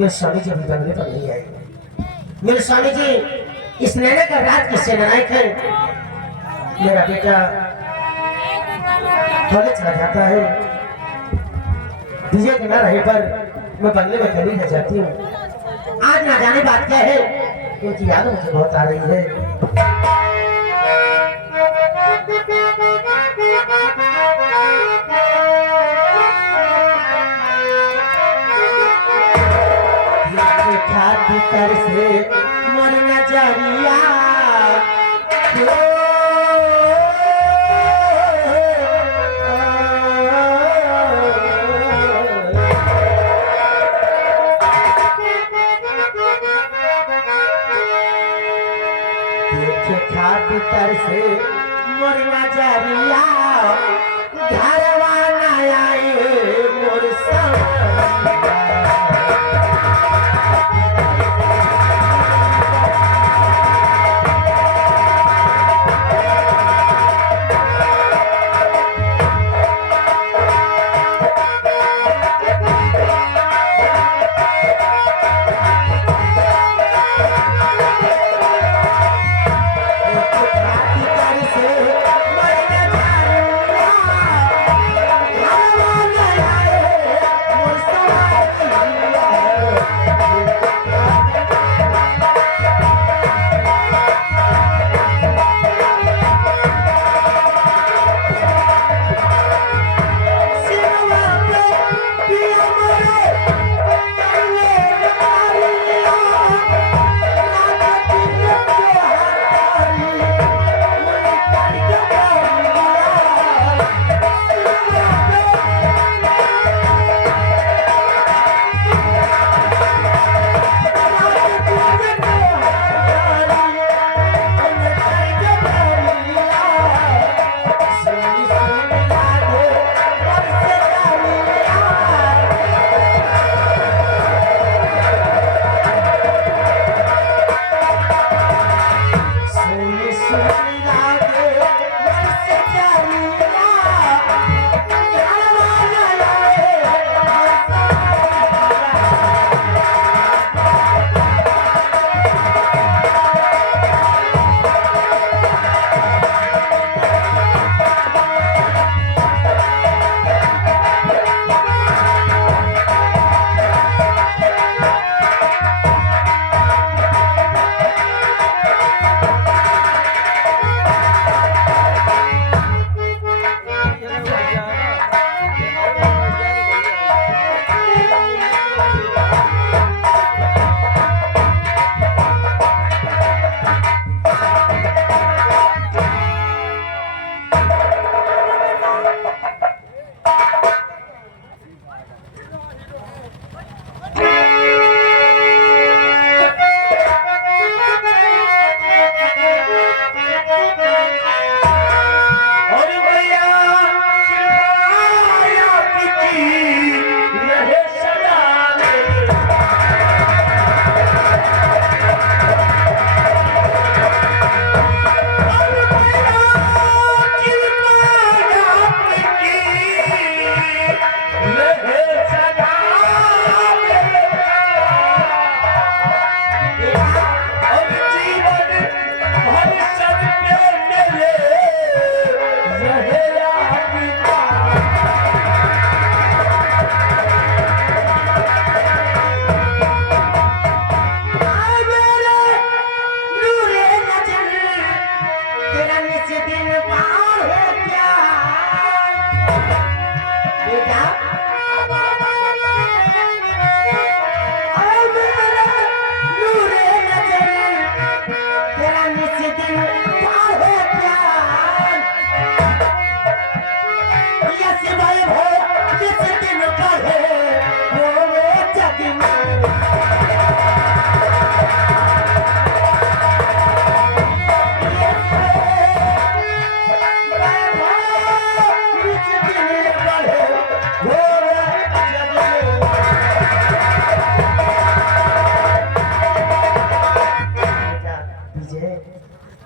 मेरे स्वामी जी अभी बंगले पर नहीं आए। मेरे स्वामी जी इस नैना का राज किससे नायक है। मेरा बेटा कॉलेज चला जाता है, डीजे के ना रहे पर मैं बंगले में कभी रह जाती हूँ। आज ना जाने बात क्या है, क्योंकि याद मुझे बहुत आ रही है। भीतर से मन नजरिया देखे भीतर से मन नजरिया घरवा नया मोर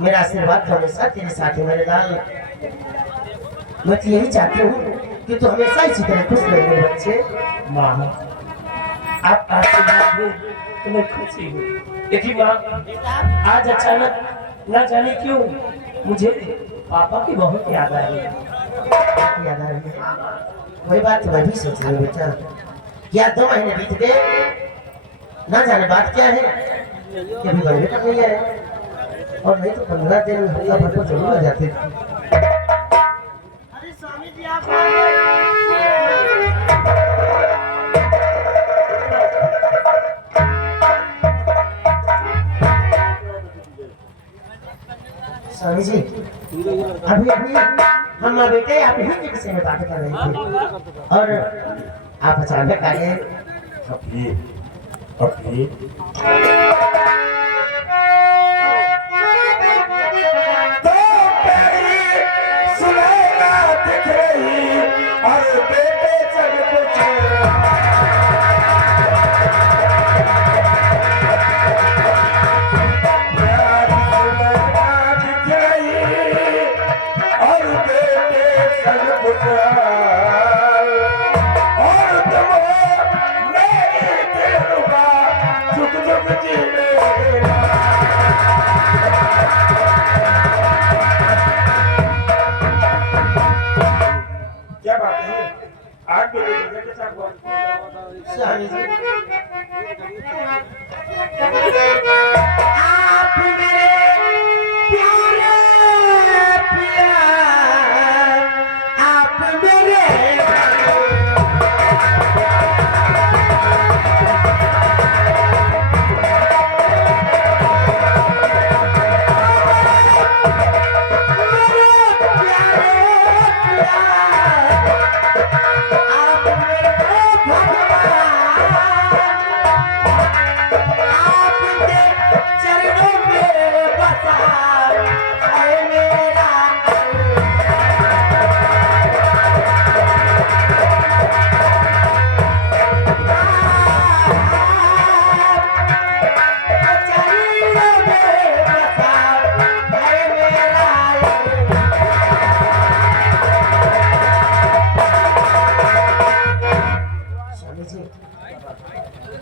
मेरा आशीर्वाद हमेशा तेरे साथ है मेरे लाल। मैं तो यही चाहती हूँ कि तू हमेशा इसी तरह खुश रहे मेरे बच्चे। माँ आप आशीर्वाद दें तो मैं खुशी हूँ। देखिए माँ, आज अचानक न जाने क्यों मुझे पापा की बहुत याद आ रही है। याद आ रही है? वही बात मैं भी सोच रही हूँ बेटा। क्या 2 महीने बीत गए, ना जाने बात क्या है, कभी बड़े तक नहीं आए, और नहीं तो 15 दिन हफ्ता भर को जरूर आ जाते थे। अरे स्वामी जी आप आ गए। स्वामी जी, अभी अभी हम बेटे आप ही के विषय में बात कर रहे थे और आप अचानक आ गए। अभी अभी तो तेरी सुलेखा दिख रही और बेटे सब कुछ प्यारी सुलेखा दिख रही और बेटे सब कुछ और तुम मेरी दिलरुबा चुप चुप जीने क्या बात है? आज मेरे बेटे के साथ बहुत स्वामी जी, आप मेरे प्यारे पिया, आप मेरे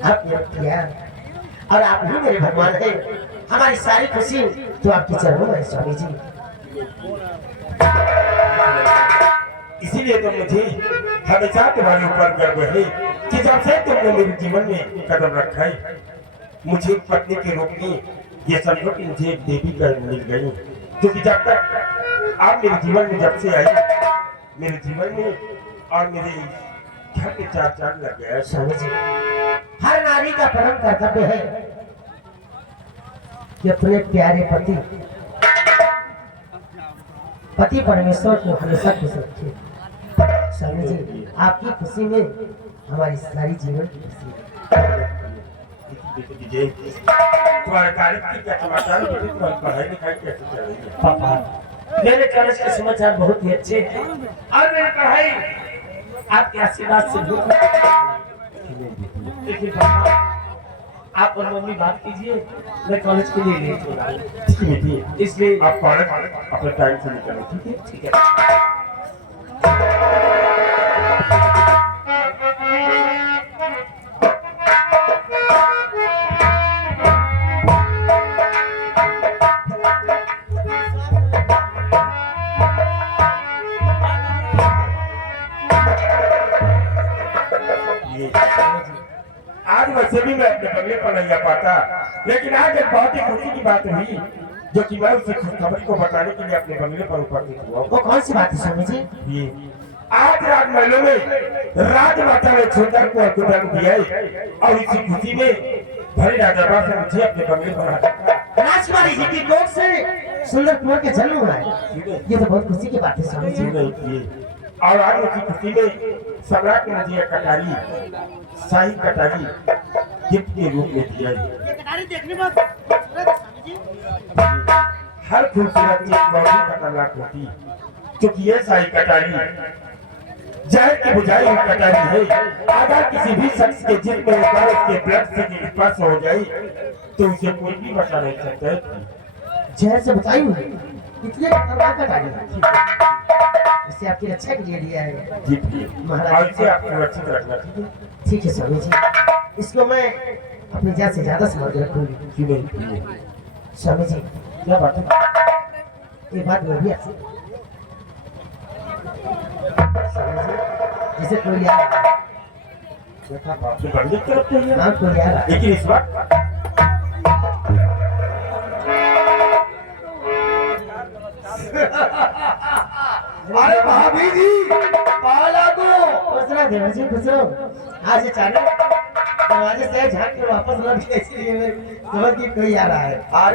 आप मेरे पिया और आप ही मेरे भगवान हैं। हमारी सारी खुशी तो आपके चरणों में है स्वामी जी। इसीलिए तो मुझे हमेशा तुम्हारे ऊपर गर्व है कि जब से तुमने मेरे जीवन में कदम रखा है, मुझे पत्नी के रूप में ये समझो कि मुझे एक देवी का मिल गई, क्योंकि जब तक आप मेरे जीवन में जब से आई, मेरे जीवन में और मेरे घर के 4 चांद लग गया। स्वामी जी, हर नारी का परम कर्तव्य है कि अपने प्यारे पति परमेश्वर को हमेशा खुश रखे। स्वामी जी, आपकी खुशी में हमारी सारी जीवन की खुशी है। तुम्हारे कॉलेज की क्या समाचार है? तुम्हारी पढ़ाई लिखाई कैसे चल रही है? पापा, मेरे कॉलेज के समाचार बहुत ही अच्छे हैं और मेरी पढ़ाई आपके आशीर्वाद से बहुत देखिए पापा, आप और मम्मी बात कीजिए, मैं कॉलेज के लिए लेट हो रहा हूँ, इसलिए आप कॉलेज अपने टाइम से निकलो, ठीक है? ठीक है। आज वैसे भी मैं अपने बंगले पर नहीं आ पाता, लेकिन आज एक बहुत ही खुशी की बात हुई जो कि मैं उसे खुशखबरी को बताने के लिए अपने बंगले पर उपस्थित हुआ। वो कौन सी बात है स्वामी जी? ये आज राजमहलों में राजमाता ने सुंदर को जन्म दिया है और इसी खुशी में भरे राजाबा से मुझे अपने बंगले पर रखा। राजकुमारी जी की कोख से सुंदर कुंवर के जन्म हुआ है, ये तो बहुत खुशी की बात है स्वामी जी। और आज उसी खुशी में सम्राट ने मुझे एक कटारी, शाही कटारी गिफ्ट के रूप में दिया है। ये कटारी देखने में खूबसूरत है स्वामी जी। हर खूबसूरत चीज बहुत ही खतरनाक होती है, क्योंकि ये शाही कटारी जहर की बुझाई हुई कटारी है। अगर किसी भी शख्स के जिस्म में एक बार उसके ब्लड से स्पर्श हो जाए तो उसे कोई भी बचा नहीं सकता है। जहर से बताई हुई इतने खतरनाक कटारी है, इसे आपकी रक्षा के लिए दिया है जी महाराज, और इसे आप सुरक्षित रखना, ठीक है? ठीक है स्वामी जी। इसको मैं अपनी जान से ज्यादा समझ रखूंगी। क्यों नहीं? स्वामी जी क्या बात है? एक बात मैं भी आपसे स्वामी जी, जैसे कोई आ रहा है, देखा बाप से बड़ी तरफ नहीं है। हाँ कोई आ रहा है, लेकिन इस बार अरे भाभी जी पाला को खुश रहो देवर जी, खुश रहो। आज अचानक दरवाजे से झांक के वापस लौट गए, इसलिए मैं समझ कि कोई आ रहा है। अरे